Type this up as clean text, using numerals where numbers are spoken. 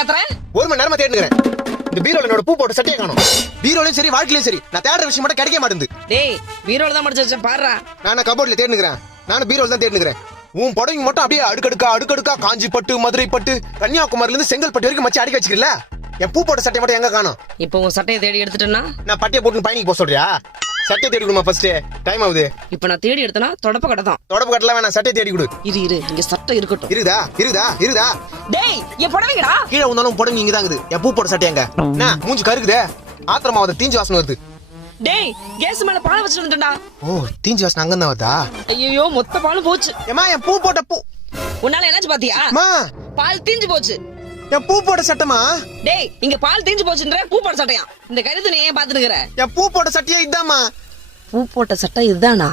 கத்துற? 1 மணி நேரமா தேடுறேன். இந்த பீரோல என்னோட பூ போட்ட சட்டையை காணோம். பீரோலயும் சரி வாழ்க்கையிலும் சரி நான் தேடுற விஷயம் மட்டும் கிடைக்க மாட்டேங்குது. டேய் பீரோல தான் மடிச்சு வச்சேன் பாருடா. நான் கபோர்ட்ல தேடுறேன். நானும் பீரோல தான் தேடுறேன். உன் புடவைங்க மட்டும் அப்படியே அடுக்கடுக்கா காஞ்சி பட்டு, மதுரை பட்டு, கன்னியாகுமரியில இருந்து செங்கல்பட்டு வரைக்கும் மச்சி அடிக்க வச்சிருக்கல. என் பூ போட்ட சட்டை மட்டும் எங்க காணோம்? இப்போ உன் சட்டையை தேடி எடுத்துட்டேன்னா நான் பட்டையை போட்டு பயணிக்கு போக சொல்றியா? சட்டை தேடி கொடுமா ஃபர்ஸ்ட். டைம் ஆகுது. இப்போ நான் தேடி எடுத்தனா தொடப்ப கடை தான். தொடப்பு கட்டல வேணாம், சட்டை தேடி கொடு. இரு இங்க சட்டை இருக்கட்டும். இருதா. டேய் என் புடவைங்கடா. கீழே வந்தாலும் புடவை இங்க தான் இருக்குது. என் பூ போட்ட சட்டை எங்க? என்ன மூஞ்சி கருக்குதே? ஆத்திரமா வந்து தீஞ்சு வாசனை வருது. டேய் கேஸ் மேல பால் வச்சிட்டு வந்துட்டேன்டா. ஓ தீஞ்சு வாசனை அங்க தான் வருதா? ஐயோ மொத்த பாலும் போச்சு. ஏமா என் பூ போட்ட பூ. உன்னால என்னாச்சு பாத்தியா? மா பால் தீஞ்சு போச்சு. என் பூ போட்ட சட்டமா? டேய் இங்க பால் தீஞ்சு போச்சுன்ற பூ போட்ட சட்டையா? இந்த கருத்து நீ ஏன் பாத்துட்டு இருக்கற? என் பூ போட்ட சட்டையே இதாமா. பூ போட்ட சட்டை இதுதானா?